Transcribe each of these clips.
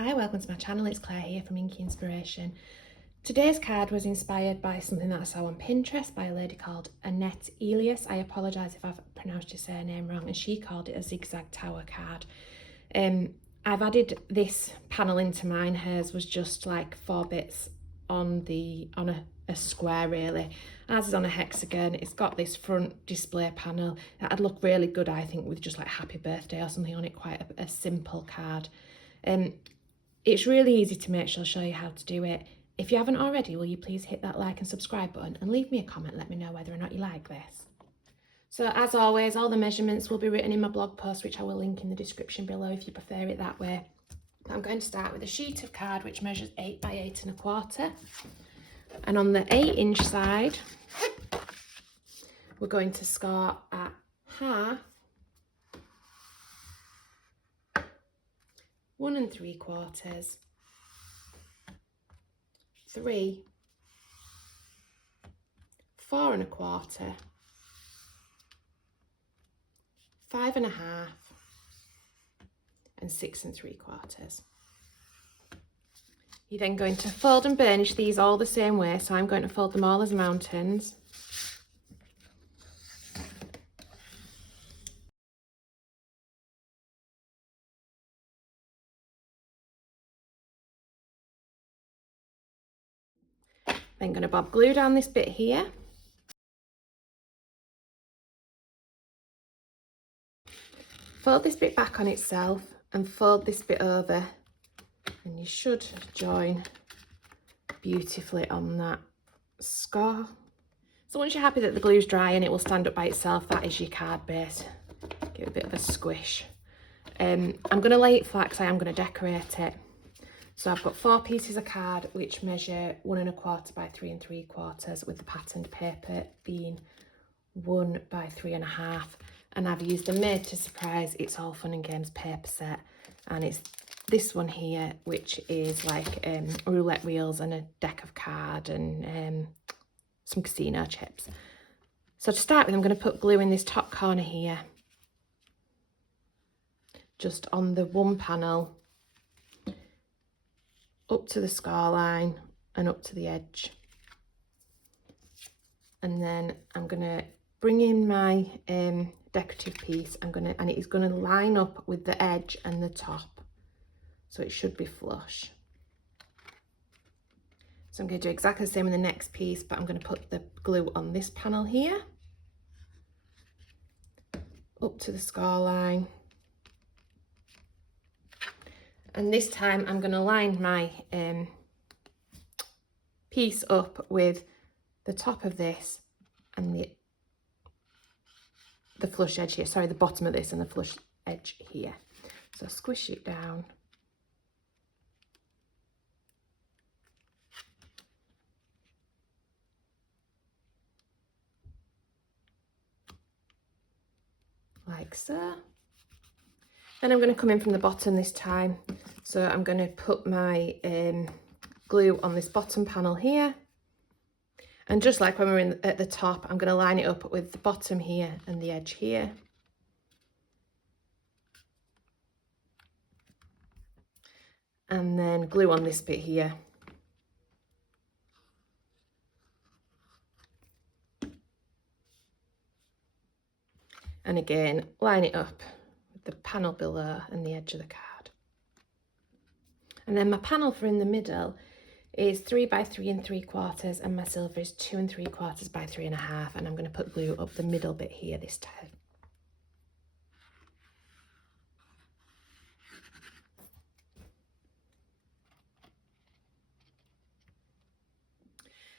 Hi, welcome to my channel. It's Claire here from Inky Inspiration. Today's card was inspired by something that I saw on Pinterest by a lady called Annette Elias. I apologise if I've pronounced your surname wrong, and she called it a Zig Zag Tower card. I've added this panel into mine. Hers was just like 4 bits on a square really. Ours is on a hexagon. It's got this front display panel that'd look really good, I think, with just like happy birthday or something on it, quite a simple card. It's really easy to make, so I'll show you how to do it. If you haven't already, will you please hit that like and subscribe button and leave me a comment, let me know whether or not you like this. So as always, all the measurements will be written in my blog post, which I will link in the description below if you prefer it that way. I'm going to start with a sheet of card which measures 8 by 8 1/4. And on the 8-inch side, we're going to score at half, 1 3/4, 3, 4 1/4, 5 1/2, and 6 3/4. You're then going to fold and burnish these all the same way, so I'm going to fold them all as mountains. Then going to bob glue down this bit here. Fold this bit back on itself and fold this bit over, and you should join beautifully on that score. So once you're happy that the glue's dry and it will stand up by itself, that is your card base. Give it a bit of a squish. I'm going to lay it flat because I am going to decorate it. So I've got 4 pieces of card which measure 1 1/4 by 3 3/4, with the patterned paper being 1 by 3 1/2. And I've used a Made to Surprise It's All Fun and Games paper set, and it's this one here, which is like roulette wheels and a deck of card and some casino chips. So to start with, I'm going to put glue in this top corner here, just on the one panel, up to the score line and up to the edge. And then I'm going to bring in my decorative piece. And it is going to line up with the edge and the top, so it should be flush. So I'm going to do exactly the same in the next piece, but I'm going to put the glue on this panel here, up to the score line. And this time I'm going to line my piece up with the top of this and the flush edge here. Sorry, the bottom of this and the flush edge here. So squish it down. Like so. Then I'm going to come in from the bottom this time. So I'm going to put my glue on this bottom panel here. And just like when we're at the top, I'm going to line it up with the bottom here and the edge here. And then glue on this bit here. And again, line it up with the panel below and the edge of the card. And then my panel for in the middle is 3 by 3 3/4, and my silver is 2 3/4 by 3 1/2. And I'm going to put glue up the middle bit here this time.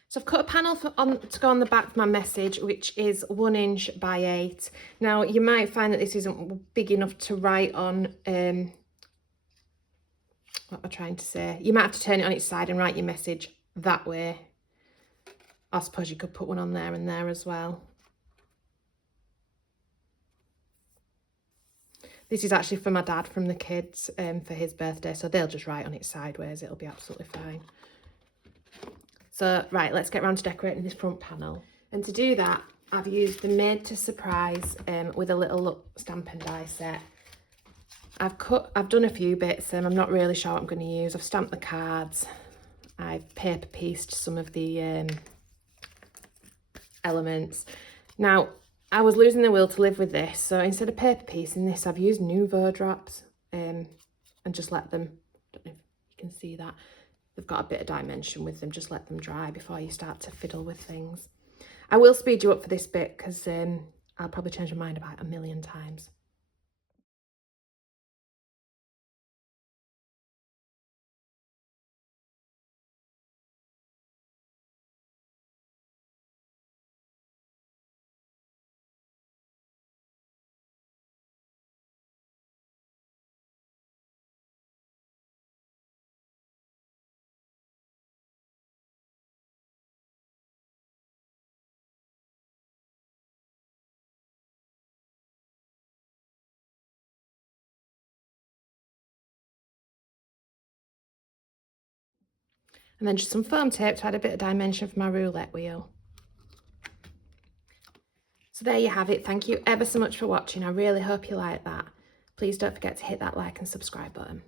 So I've cut a panel to go on the back of my message, which is 1 inch by 8. Now you might find that this isn't big enough to write on, what am I trying to say? You might have to turn it on its side and write your message that way. I suppose you could put one on there and there as well. This is actually for my dad from the kids for his birthday, so they'll just write on it sideways. It'll be absolutely fine. So, right, let's get around to decorating this front panel. And to do that, I've used the Made to Surprise with a little Stamp and Die set. I've done a few bits, I'm not really sure what I'm going to use. I've stamped the cards, I've paper pieced some of the elements. Now, I was losing the will to live with this, so instead of paper piecing this, I've used Nouveau drops and just let them, I don't know if you can see that, they've got a bit of dimension with them, just let them dry before you start to fiddle with things. I will speed you up for this bit because I'll probably change my mind about 1,000,000 times. And then just some foam tape to add a bit of dimension for my roulette wheel. So there you have it. Thank you ever so much for watching. I really hope you like that. Please don't forget to hit that like and subscribe button.